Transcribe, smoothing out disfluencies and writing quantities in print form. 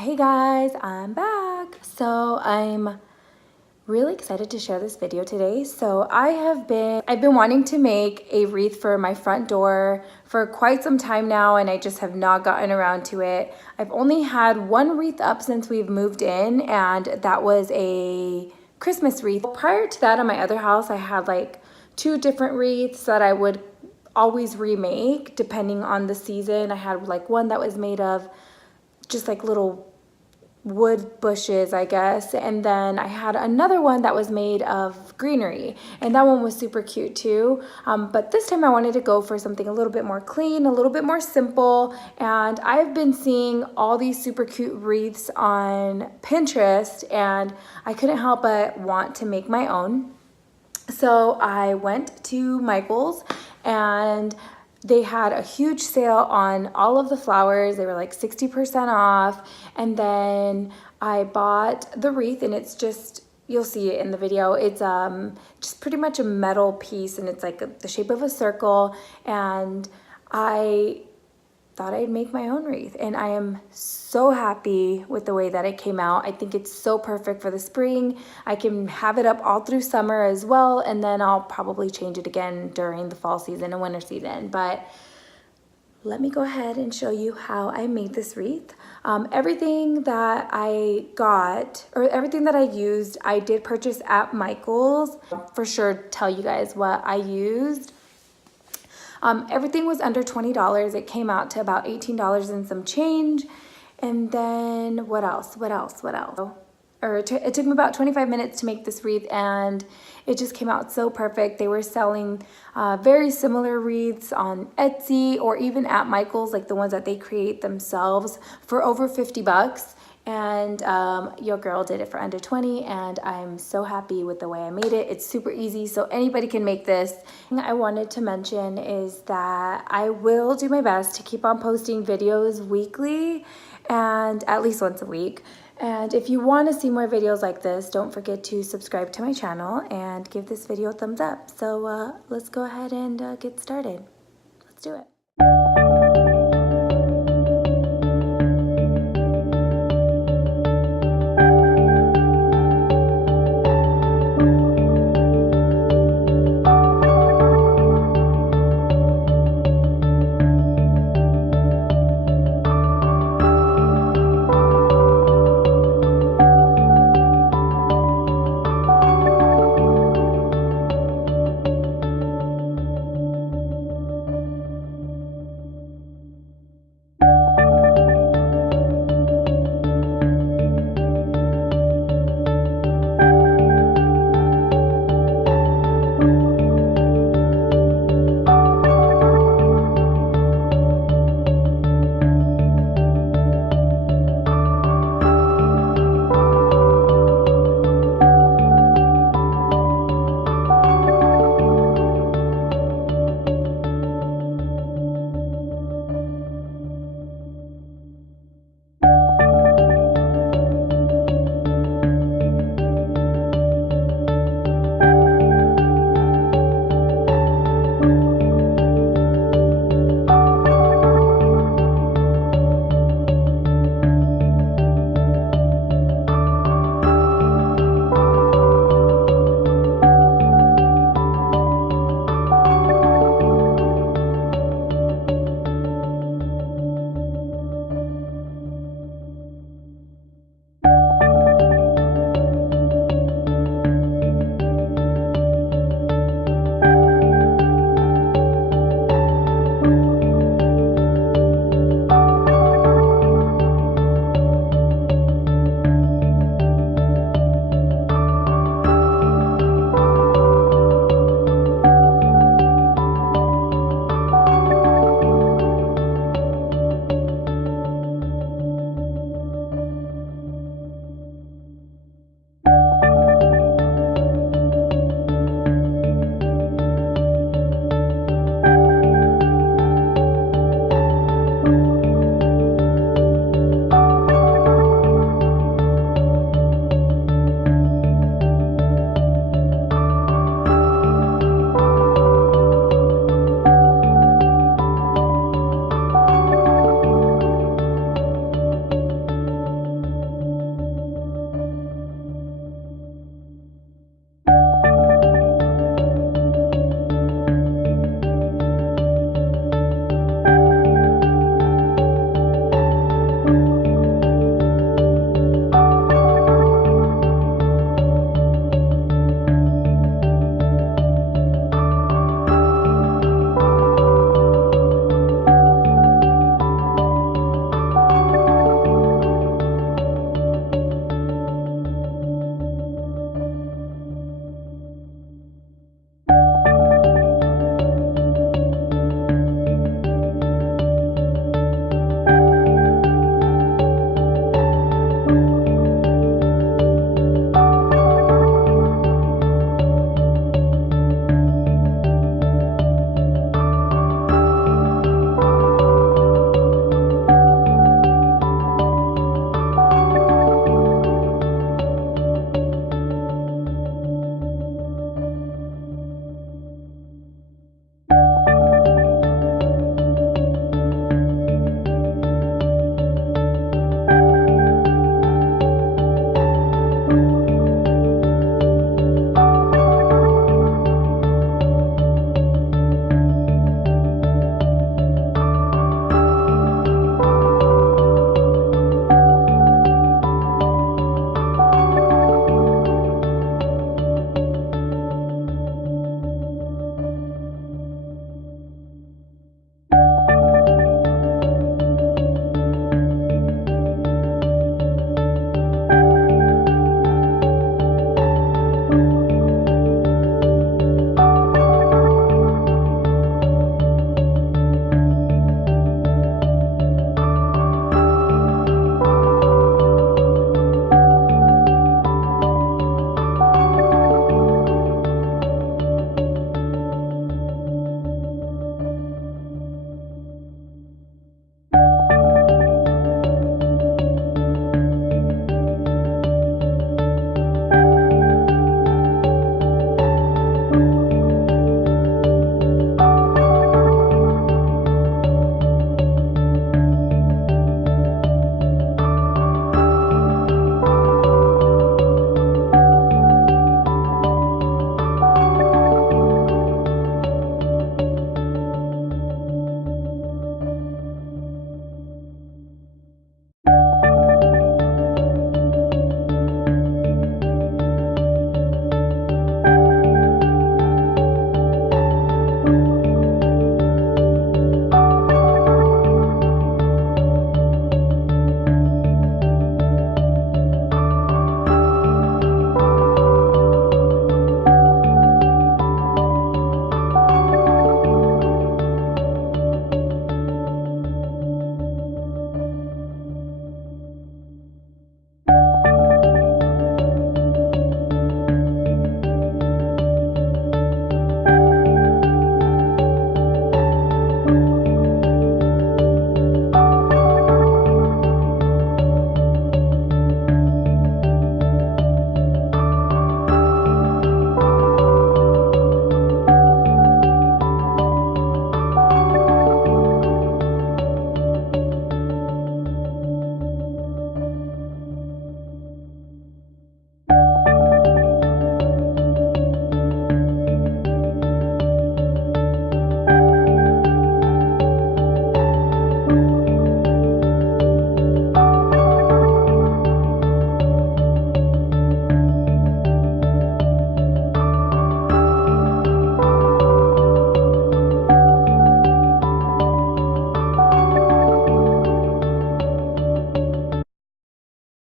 Hey guys, I'm back. So I'm really excited to share this video today. So I've been wanting to make a wreath for my front door for quite some time now, and I just have not gotten around to it. I've only had one wreath up since we've moved in, and that was a Christmas wreath. Prior to that, on my other house, I had like 2 different wreaths that I would always remake depending on the season. I had like one that was made of just like little wood bushes, I guess, and then I had another one that was made of greenery, and that one was super cute too. But this time I wanted to go for something a little bit more clean, a little bit more simple, and I've been seeing all these super cute wreaths on Pinterest, and I couldn't help but want to make my own. So I went to Michael's, and they had a huge sale on all of the flowers. They were like 60% off. And then I bought the wreath, and it's just, you'll see it in the video. It's just pretty much a metal piece, and it's like the shape of a circle. And I thought I'd make my own wreath, and I am so happy with the way that it came out. I think it's so perfect for the spring. I can have it up all through summer as well, and then I'll probably change it again during the fall season and winter season. But let me go ahead and show you how I made this wreath. Everything that I got, or everything that I used, I did purchase at Michael's. For sure tell you guys what I used. Everything was under $20. It came out to about $18 and some change. And then what else? It took me about 25 minutes to make this wreath, and it just came out so perfect. They were selling very similar wreaths on Etsy or even at Michael's, like the ones that they create themselves, for over 50 bucks. And your girl did it for under 20, and I'm so happy with the way I made it. It's super easy, so anybody can make this. Thing I wanted to mention is that I will do my best to keep on posting videos weekly, and at least once a week. And if you want to see more videos like this, don't forget to subscribe to my channel and give this video a thumbs up. So let's go ahead and get started. Let's do it.